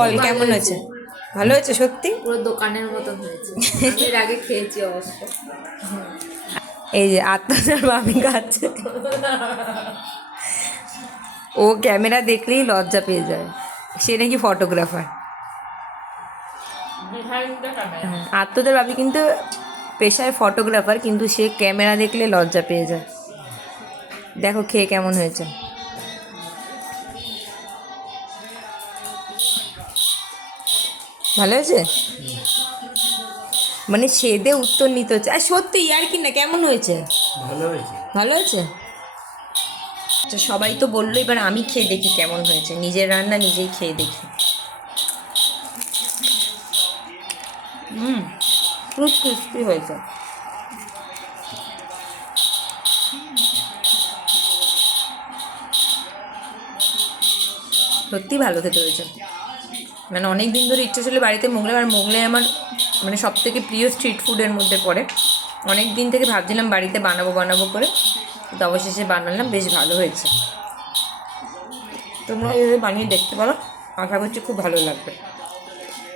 বল কেমন হয়েছে? ভালো হয়েছে সত্যি? পুরো দোকানের মতন হয়েছে। আমি এর আগে খেয়েছি অবশ্য। এই যে আত্মজার মামি খাচ্ছে, ও ক্যামেরা দেখলেই লজ্জা পেয়ে যায়, সে নাকি ফটোগ্রাফার। আত্মজার ভাবি কিন্তু পেশায় ফটোগ্রাফার, কিন্তু সে ক্যামেরা দেখলে লজ্জা পেয়ে যায়। দেখো খেয়ে কেমন হয়েছে। ভালো হয়েছে? মানে সেদে উত্তর নিতে হচ্ছে। আর সত্যি আর কি না, কেমন হয়েছে? ভালো হয়েছে। ভালো হয়েছে। আচ্ছা সবাই তো বললো, এবার আমি খেয়ে দেখি কেমন হয়েছে। নিজের রান্না নিজেই খেয়ে দেখি। খুব ক্রিস্পি হয়েছে। সত্যি ভালো খেতে হয়েছে। মানে অনেক দিন ধরে ইচ্ছা ছিল বাড়িতে মোগলাই, আর মোগলাই আমার মানে সব থেকে প্রিয় স্ট্রিট ফুডের মধ্যে পড়ে। অনেক দিন থেকে ভাবছিলাম বাড়িতে বানাবো বানাবো করে, কিন্তু অবশেষে বানালাম, বেশ ভালো হয়েছে। তোমরা এভাবে বানিয়ে দেখতে পারো, আশা করছি খুব ভালো লাগবে।